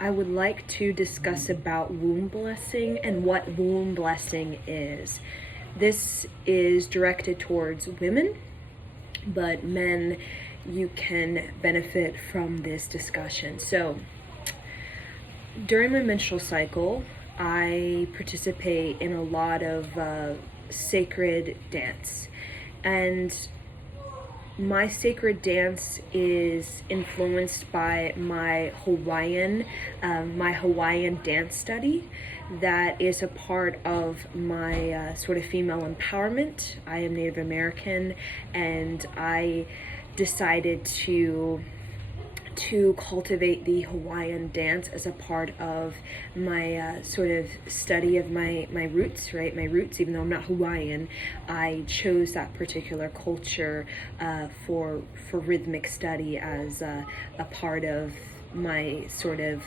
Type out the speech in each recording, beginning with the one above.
I would like to discuss about womb blessing and what womb blessing is. This is directed towards women, but men, you can benefit from this discussion. So, during my menstrual cycle, I participate in a lot of sacred dance. And my sacred dance is influenced by my Hawaiian dance study that is a part of my sort of female empowerment. I am Native American, and I decided to cultivate the Hawaiian dance as a part of my sort of study of my roots, right? My roots, even though I'm not Hawaiian, I chose that particular culture for rhythmic study as a part of my sort of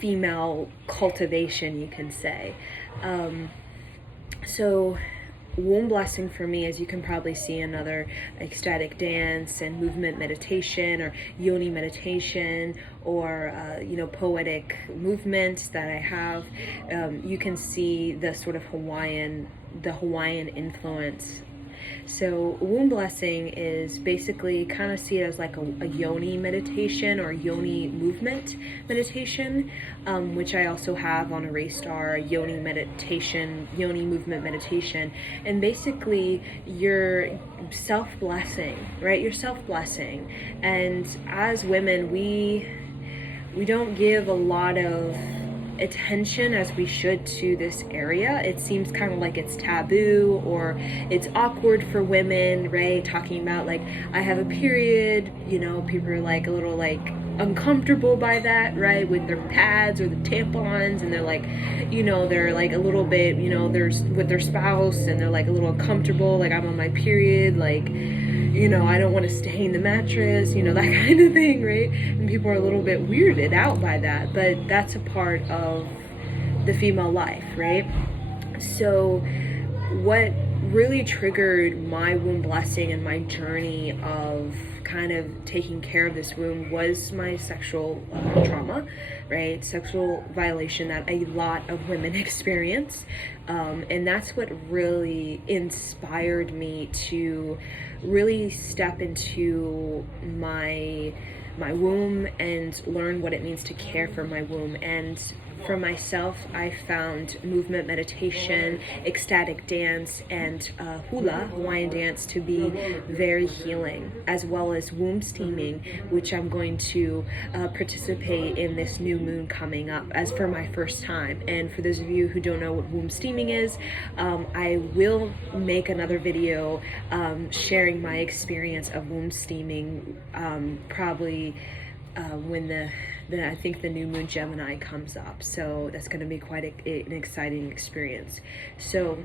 female cultivation, you can say. So womb blessing for me, as you can probably see, another ecstatic dance and movement meditation, or yoni meditation, or poetic movement that I have. You can see the sort of Hawaiian influence. So womb blessing is basically, kind of see it as like a yoni meditation or yoni movement meditation, which I also have on Araystar, yoni movement meditation. And basically you're self-blessing, right? You're self-blessing. And as women, we don't give a lot of attention as we should to this area. It seems kind of like it's taboo, or it's awkward for women, right? Talking about like, I have a period, people are like a little like uncomfortable by that, right? With their pads or the tampons, and they're like, they're like a little bit, there's with their spouse, and they're like a little uncomfortable, like, I'm on my period, like, I don't want to stain the mattress, that kind of thing, right? And people are a little bit weirded out by that, but that's a part of the female life, right? So what really triggered my womb blessing and my journey of kind of taking care of this womb was my sexual trauma, right? Sexual violation that a lot of women experience. And that's what really inspired me to really step into my womb and learn what it means to care for my womb. And for myself, I found movement meditation, ecstatic dance, and hula, Hawaiian dance, to be very healing, as well as womb steaming, which I'm going to participate in this new moon coming up as for my first time. And for those of you who don't know what womb steaming is, I will make another video sharing my experience of womb steaming, probably when I think the new moon Gemini comes up. So that's going to be quite an exciting experience. So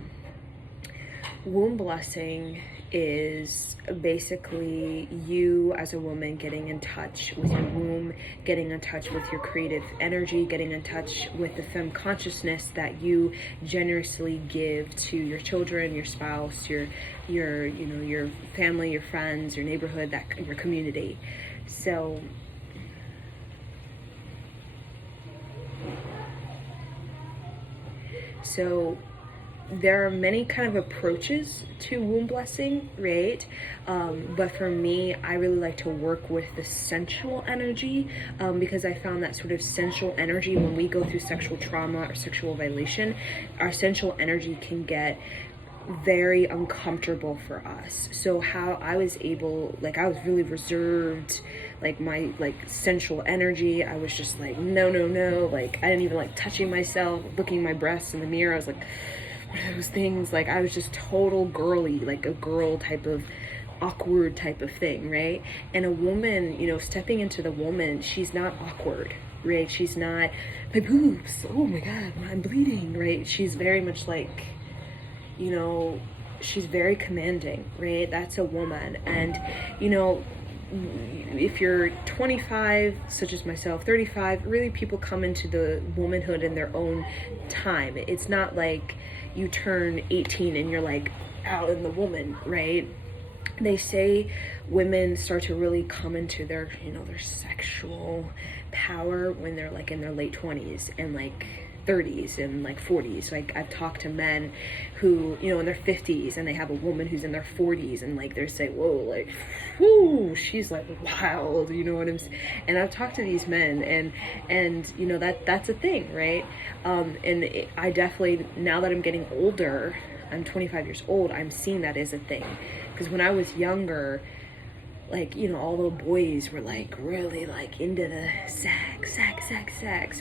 womb blessing is basically you as a woman getting in touch with your womb, getting in touch with your creative energy, getting in touch with the femme consciousness that you generously give to your children, your spouse, your family, your friends, your neighborhood, your community. So there are many kind of approaches to womb blessing, right? But for me, I really like to work with the sensual energy, because I found that sort of sensual energy, when we go through sexual trauma or sexual violation, our sensual energy can get very uncomfortable for us. So how I was able, like, I was really reserved, like my sensual energy, I was just like, no, like I didn't even like touching myself, looking at my breasts in the mirror. I was like, what are those things? Like, I was just total girly, like a girl type of awkward type of thing, right? And a woman, stepping into the woman, she's not awkward, right? She's not, my boobs, oh my god, I'm bleeding, right? She's very much like, she's very commanding, right? That's a woman. And if you're 25, such as myself, 35, really people come into the womanhood in their own time. It's not like you turn 18 and you're like out in the woman, right? They say women start to really come into their, their sexual power when they're like in their late 20s and like 30s and like 40s. Like I've talked to men who, you know, in their 50s, and they have a woman who's in their 40s, and like they're saying, whoa, like, whoo, she's like wild, you know what I'm saying? And I've talked to these men, and you know, that's a thing, right? I definitely, now that I'm getting older, I'm 25 years old, I'm seeing that as a thing. Because when I was younger, like, you know, all the boys were like really like into the sex.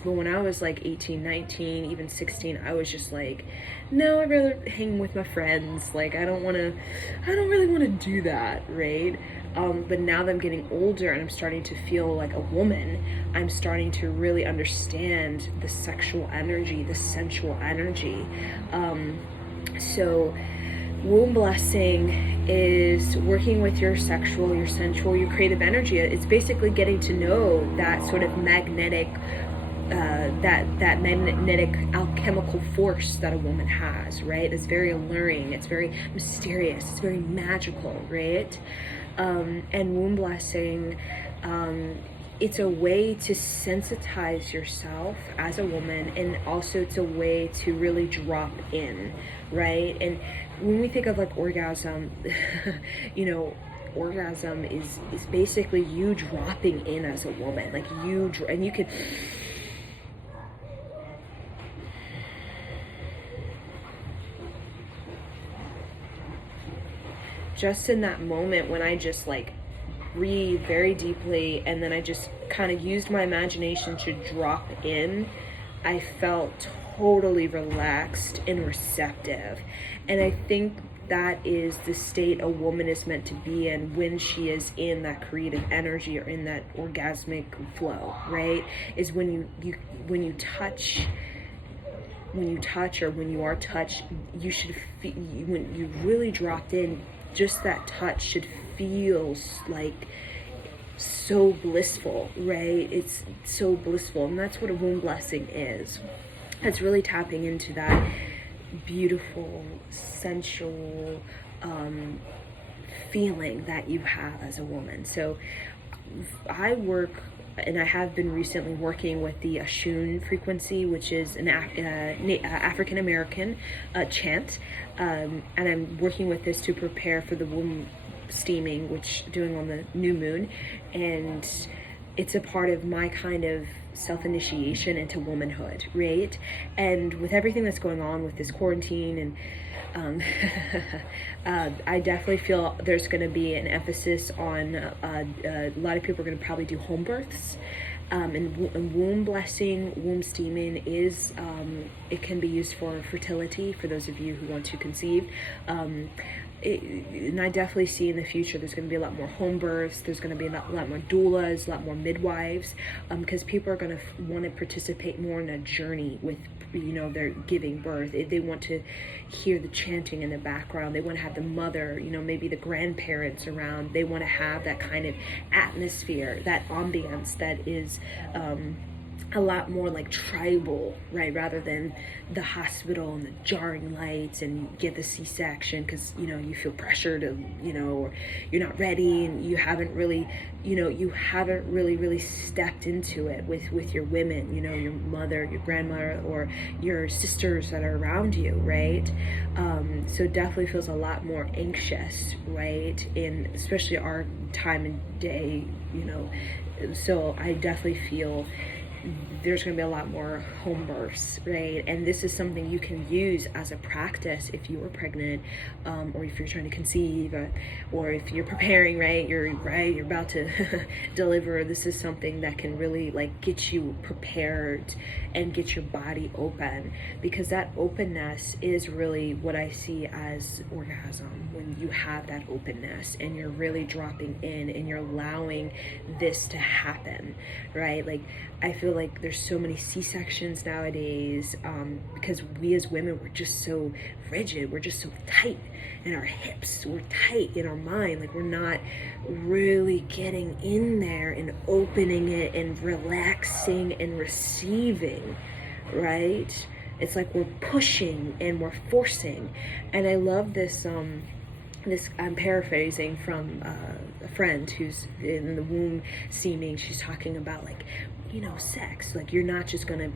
But when I was like 18, 19, even 16, I was just like, no, I'd rather hang with my friends. Like, I don't really want to do that, right? But now that I'm getting older and I'm starting to feel like a woman, I'm starting to really understand the sexual energy, the sensual energy. So womb blessing is working with your sexual, your sensual, your creative energy. It's basically getting to know that sort of magnetic, that magnetic alchemical force that a woman has, right? It's very alluring, it's very mysterious, it's very magical, right? And womb blessing, it's a way to sensitize yourself as a woman, and also it's a way to really drop in, right? And when we think of like orgasm, you know, orgasm is basically you dropping in as a woman, like and you could, just in that moment when I just like breathe very deeply, and then I just kind of used my imagination to drop in, I felt totally relaxed and receptive. And I think that is the state a woman is meant to be in when she is in that creative energy or in that orgasmic flow, right? Is when you touch, or when you are touched, you should feel, when you really dropped in, just that touch should feel like so blissful, right? It's so blissful, and that's what a womb blessing is. It's really tapping into that beautiful, sensual feeling that you have as a woman. So I work, and I have been recently working with the Ashun frequency, which is an African American chant, and I'm working with this to prepare for the womb steaming, which doing on the new moon, and it's a part of my kind of self-initiation into womanhood, right? And with everything that's going on with this quarantine, and I definitely feel there's going to be an emphasis on a lot of people are going to probably do home births, and womb blessing, womb steaming is it can be used for fertility for those of you who want to conceive. And I definitely see in the future there's going to be a lot more home births, there's going to be a lot more doulas, a lot more midwives, because people are going to want to participate more in a journey with, you know, their giving birth. They want to hear the chanting in the background, they want to have the mother, you know, maybe the grandparents around, they want to have that kind of atmosphere, that ambience that is a lot more like tribal, right, rather than the hospital and the jarring lights, and you get the C-section because, you know, you feel pressure to, you know, or you're not ready, and you haven't really really stepped into it with your women, you know, your mother, your grandmother, or your sisters that are around you, right? So definitely feels a lot more anxious, right, in especially our time and day, you know. So I definitely feel there's going to be a lot more home births, right? And this is something you can use as a practice if you are pregnant, or if you're trying to conceive, or if you're preparing, right? You're about to deliver. This is something that can really like get you prepared and get your body open, because that openness is really what I see as orgasm. When you have that openness and you're really dropping in and you're allowing this to happen, right? Like I feel like there's so many C-sections nowadays, because we as women, we're just so rigid, we're just so tight in our hips, we're tight in our mind, like we're not really getting in there and opening it and relaxing and receiving, right? It's like we're pushing and we're forcing. And I love this I'm paraphrasing from a friend who's in the womb steaming. She's talking about like sex. Like, you're not just gonna,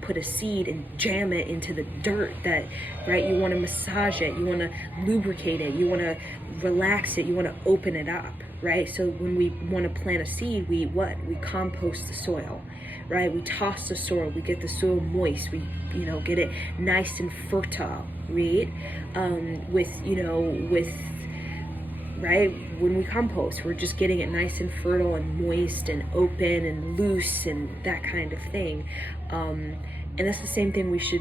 put a seed and jam it into the dirt. That, right? You want to massage it, you want to lubricate it, you want to relax it, you want to open it up, right? So when we want to plant a seed, we compost the soil, right? We toss the soil, we get the soil moist, we get it nice and fertile, right? With right, when we compost, we're just getting it nice and fertile and moist and open and loose and that kind of thing. And that's the same thing we should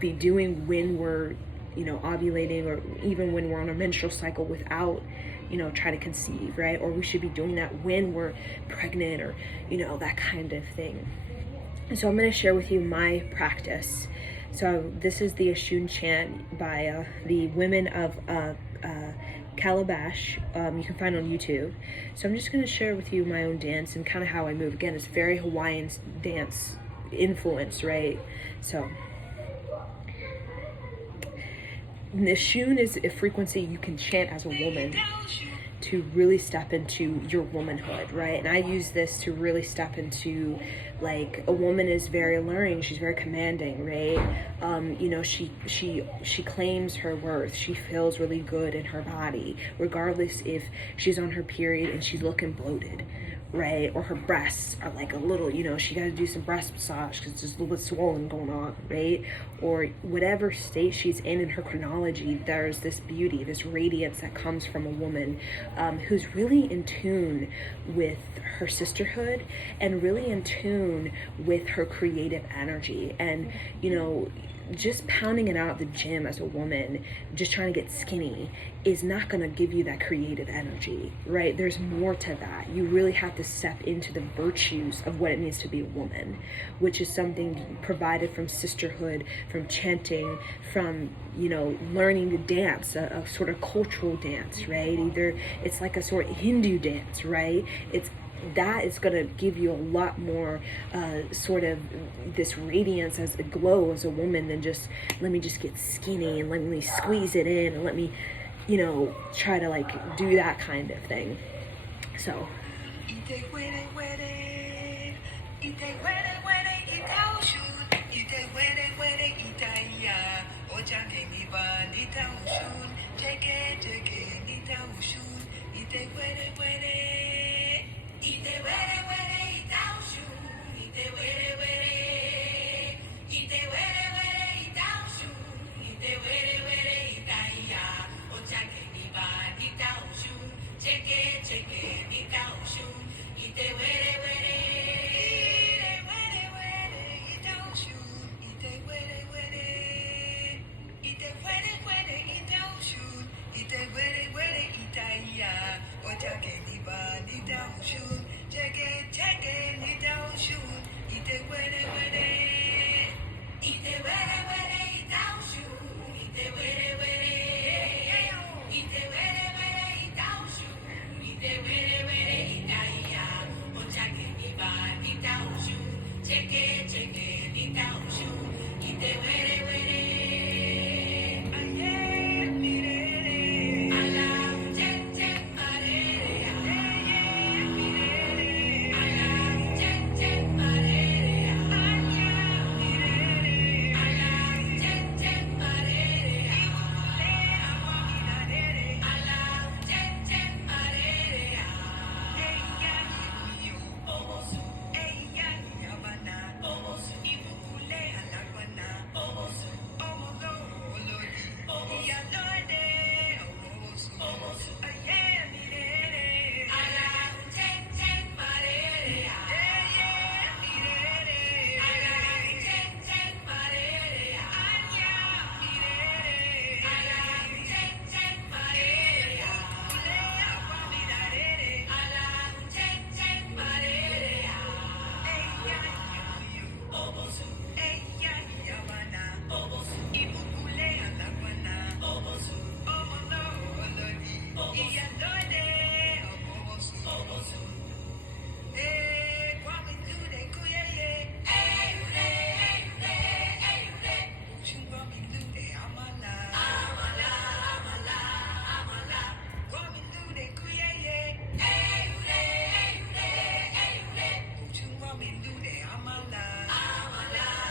be doing when we're ovulating, or even when we're on a menstrual cycle without trying to conceive, right? Or we should be doing that when we're pregnant, or that kind of thing. So I'm going to share with you my practice. So this is the Oshun chant by the women of Calabash. You can find on YouTube. So I'm just going to share with you my own dance and kind of how I move. Again, it's very Hawaiian dance influence, right? So Oshun is a frequency you can chant as a woman to really step into your womanhood, right? And I use this to really step into, like, a woman is very alluring, she's very commanding, right? She claims her worth, she feels really good in her body, regardless if she's on her period and she's looking bloated, right? Or her breasts are like a little, she got to do some breast massage because there's a little bit swollen going on, right? Or whatever state she's in her chronology, there's this beauty, this radiance that comes from a woman who's really in tune with her sisterhood and really in tune with her creative energy. And just pounding it out at the gym as a woman, just trying to get skinny, is not going to give you that creative energy, right? There's more to that. You really have to step into the virtues of what it means to be a woman, which is something provided from sisterhood, from chanting, from, learning to dance, a sort of cultural dance, right? Either it's like a sort of Hindu dance, right? That is going to give you a lot more sort of this radiance, as a glow as a woman, than just, let me just get skinny and let me squeeze it in and let me try to like do that kind of thing. So Check it. do that. I'm alive.